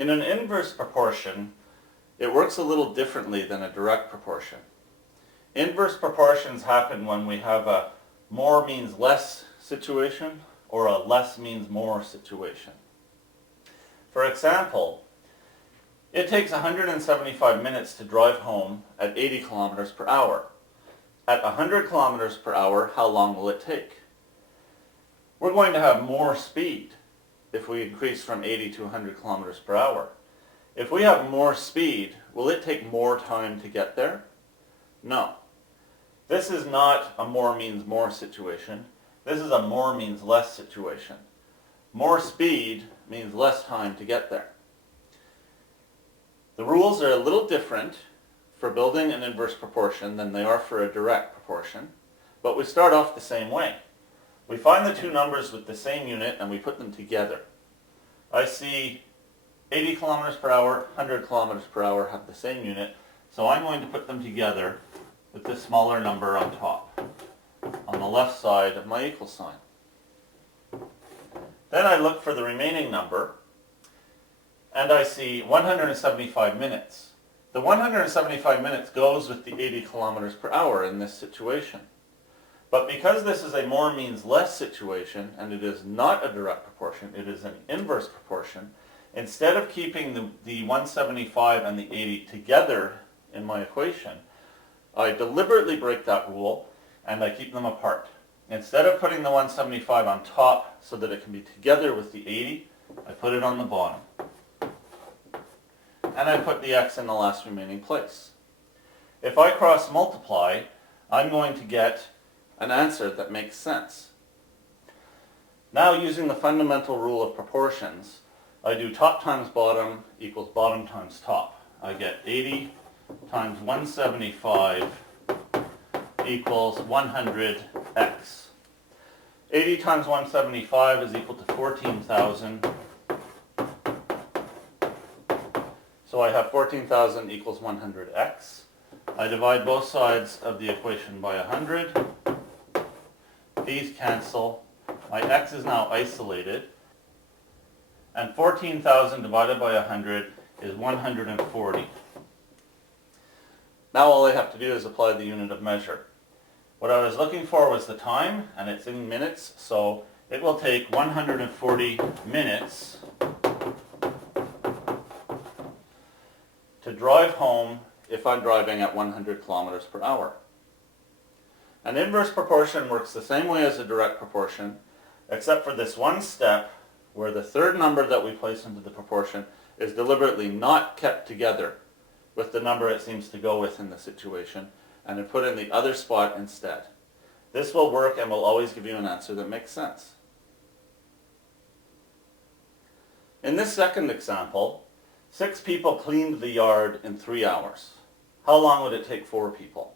In an inverse proportion, it works a little differently than a direct proportion. Inverse proportions happen when we have a more means less situation or a less means more situation. For example, it takes 175 minutes to drive home at 80 kilometers per hour. At 100 kilometers per hour, how long will it take? We're going to have more speed if we increase from 80 to 100 kilometers per hour. If we have more speed, will it take more time to get there? No. This is not a more means more situation. This is a more means less situation. More speed means less time to get there. The rules are a little different for building an inverse proportion than they are for a direct proportion, but we start off the same way. We find the two numbers with the same unit and we put them together. I see 80 kilometers per hour, 100 kilometers per hour have the same unit, so I'm going to put them together with the smaller number on top, on the left side of my equal sign. Then I look for the remaining number, and I see 175 minutes. The 175 minutes goes with the 80 kilometers per hour in this situation. But because this is a more means less situation, and it is not a direct proportion, it is an inverse proportion, instead of keeping the 175 and the 80 together in my equation, I deliberately break that rule and I keep them apart. Instead of putting the 175 on top so that it can be together with the 80, I put it on the bottom. And I put the x in the last remaining place. If I cross multiply, I'm going to get an answer that makes sense. Now, using the fundamental rule of proportions, I do top times bottom equals bottom times top. I get 80 times 175 equals 100x. 80 times 175 is equal to 14,000. So I have 14,000 equals 100x. I divide both sides of the equation by 100. These cancel. My x is now isolated. And 14,000 divided by 100 is 140. Now all I have to do is apply the unit of measure. What I was looking for was the time, and it's in minutes, so it will take 140 minutes to drive home if I'm driving at 100 kilometers per hour. An inverse proportion works the same way as a direct proportion, except for this one step where the third number that we place into the proportion is deliberately not kept together with the number it seems to go with in the situation, and then put in the other spot instead. This will work and will always give you an answer that makes sense. In this second example, 6 people cleaned the yard in 3 hours. How long would it take 4 people?